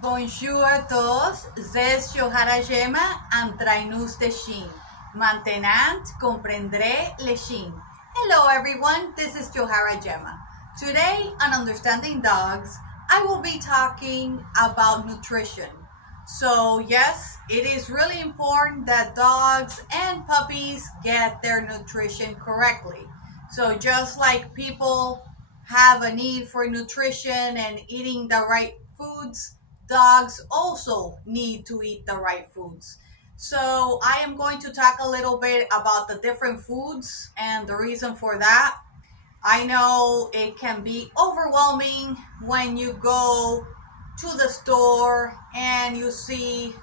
Bonjour à tous, c'est Johara Gemma, Entraineuse de chiens. Maintenant, comprendre les chiens. Hello everyone, this is Johara Gemma. Today on Understanding Dogs, I will be talking about nutrition. So yes, it is really important that dogs and puppies get their nutrition correctly. So just like people have a need for nutrition and eating the right foods, dogs also need to eat the right foods. So I am going to talk a little bit about the different foods and the reason for that. I know it can be overwhelming when you go to the store and you see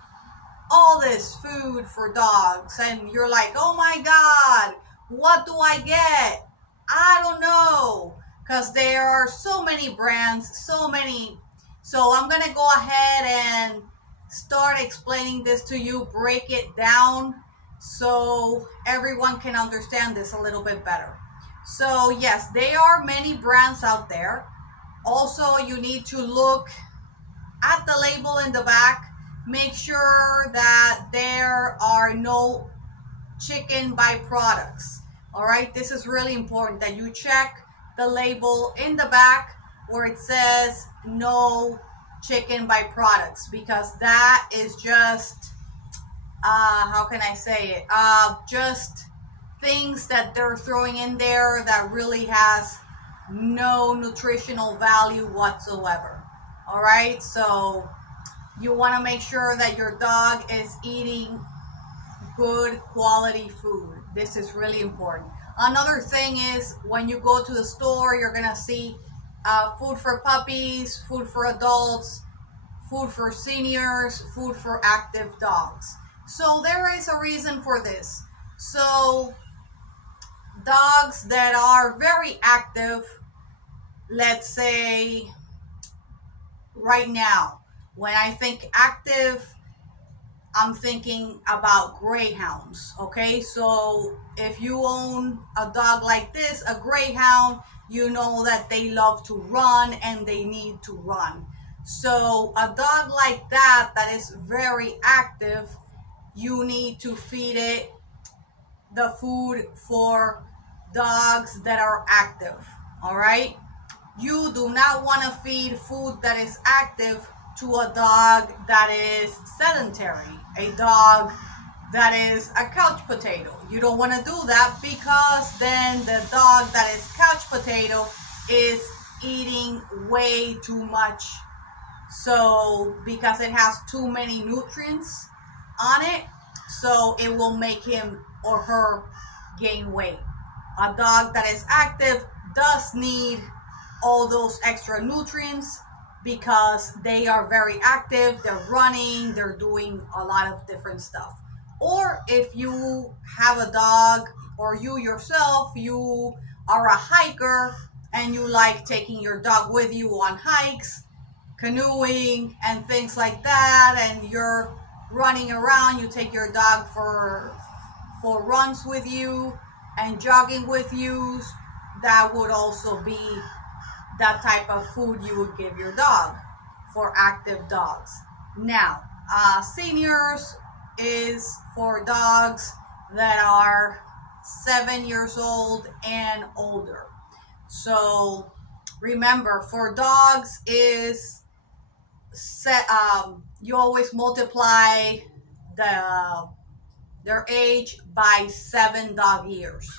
all this food for dogs and you're like, oh my God, what do I get? I don't know, because there are so many brands, so I'm gonna go ahead and start explaining this to you, break it down so everyone can understand this a little bit better. So yes, there are many brands out there. Also, you need to look at the label in the back. Make sure that there are no chicken byproducts. All right, this is really important that you check the label in the back where it says no chicken byproducts, because that is just how can I say it, just things that they're throwing in there that really has no nutritional value whatsoever. All right, so you want to make sure that your dog is eating good quality food. This is really important. Another thing is, when you go to the store, you're gonna see food for puppies, food for adults, food for seniors, food for active dogs. So there is a reason for this. So dogs that are very active, let's say right now, when I think active, I'm thinking about greyhounds. Okay, so if you own a dog like this, a greyhound, you know that they love to run and they need to run. So a dog like that is very active, you need to feed it the food for dogs that are active. All right, you do not want to feed food that is active to a dog that is sedentary, a dog that is a couch potato. You don't want to do that, because then the dog that is couch potato is eating way too much. So because it has too many nutrients on it, so it will make him or her gain weight. A dog that is active does need all those extra nutrients, because they are very active, they're running, they're doing a lot of different stuff. Or if you have a dog, or you yourself, you are a hiker and you like taking your dog with you on hikes, canoeing and things like that, and you're running around, you take your dog for runs with you and jogging with you, that would also be that type of food you would give your dog for active dogs. Now, seniors is for dogs that are 7 years old and older. So remember, for dogs is set, you always multiply their age by 7 dog years.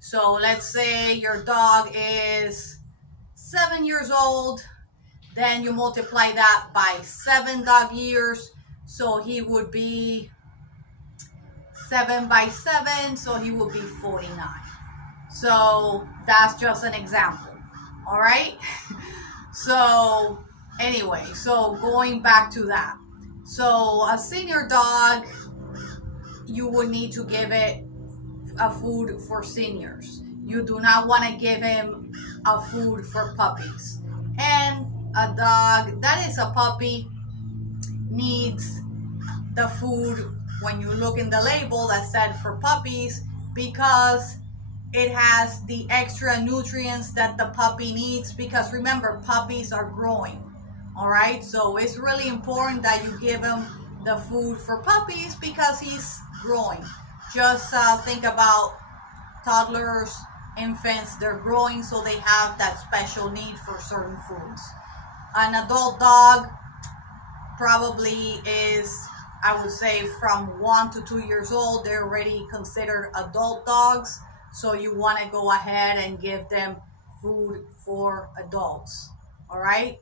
So let's say your dog is 7 years old, then you multiply that by 7 dog years, so he would be 7 by 7, so he would be 49. So that's just an example. All right. So anyway, so going back to that, so a senior dog, you would need to give it a food for seniors. You do not want to give him a food for puppies. And a dog that is a puppy needs the food, when you look in the label that said for puppies, because it has the extra nutrients that the puppy needs. Because remember, puppies are growing. All right, so it's really important that you give him the food for puppies because he's growing. Just think about toddlers, infants, they're growing, so they have that special need for certain foods. An adult dog probably is, I would say, from 1 to 2 years old. They're already considered adult dogs, so you want to go ahead and give them food for adults. All right,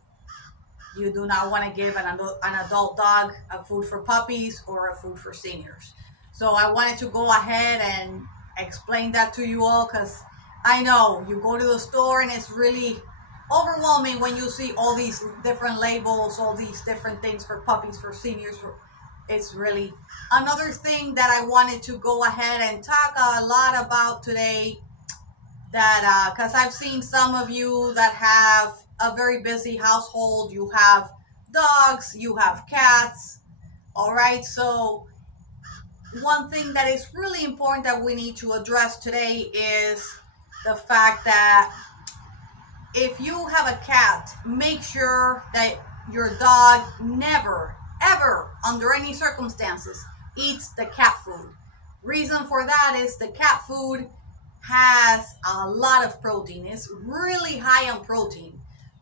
you do not want to give an adult dog a food for puppies or a food for seniors. So I wanted to go ahead and explain that to you all, because I know you go to the store and it's really overwhelming when you see all these different labels, all these different things for puppies, for seniors. It's really another thing that I wanted to go ahead and talk a lot about today, that because I've seen some of you that have a very busy household. You have dogs, you have cats. All right, so one thing that is really important that we need to address today is the fact that if you have a cat, make sure that your dog never, ever, under any circumstances, eats the cat food. Reason for that is the cat food has a lot of protein. It's really high on protein.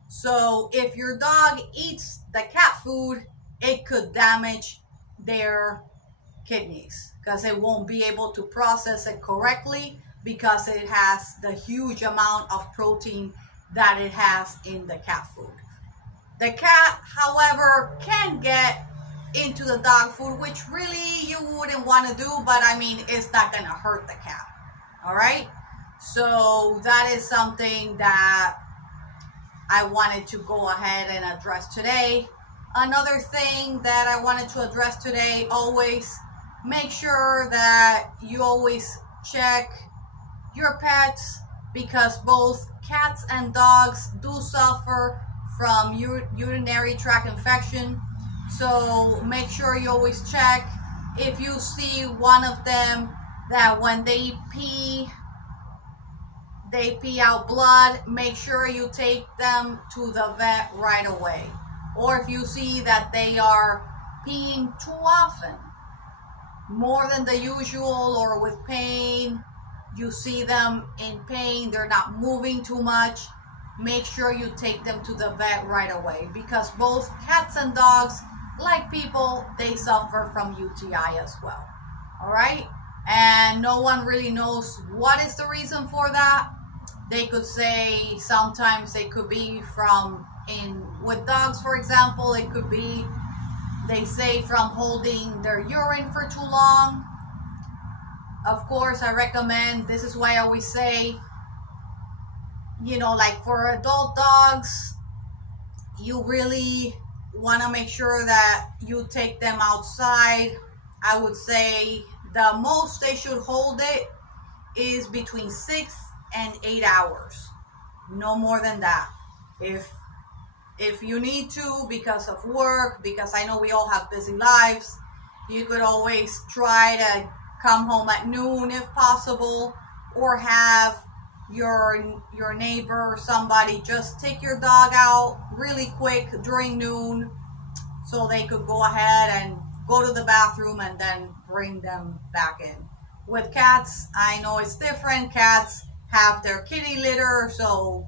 So if your dog eats the cat food, it could damage their kidneys because it won't be able to process it correctly because it has the huge amount of protein that it has in the cat food. The cat, however, can get into the dog food, which really you wouldn't want to do, but I mean, it's not going to hurt the cat. All right? So that is something that I wanted to go ahead and address today. Another thing that I wanted to address today, always make sure that you always check your pets, because both cats and dogs do suffer from urinary tract infection. So make sure you always check. If you see one of them that when they pee out blood, make sure you take them to the vet right away. Or if you see that they are peeing too often, more than the usual, or with pain, you see them in pain, they're not moving too much, make sure you take them to the vet right away, because both cats and dogs, like people, they suffer from UTI as well. All right? And no one really knows what is the reason for that. They could say sometimes they could be with dogs, for example, it could be, they say, from holding their urine for too long. Of course, I recommend, this is why I always say, you know, like for adult dogs, you really want to make sure that you take them outside. I would say the most they should hold it is between 6 and 8 hours. No more than that. If you need to, because of work, because I know we all have busy lives, you could always try to come home at noon if possible, or have your neighbor or somebody just take your dog out really quick during noon so they could go ahead and go to the bathroom and then bring them back in. With cats, I know it's different. Cats have their kitty litter, so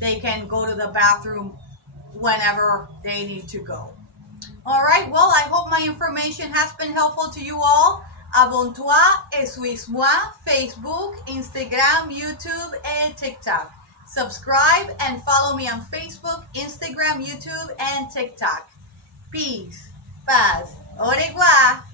they can go to the bathroom whenever they need to go. All right, well, I hope my information has been helpful to you all. Abonne-toi et suis-moi, Facebook, Instagram, YouTube, and TikTok. Subscribe and follow me on Facebook, Instagram, YouTube, and TikTok. Peace, paz, au revoir.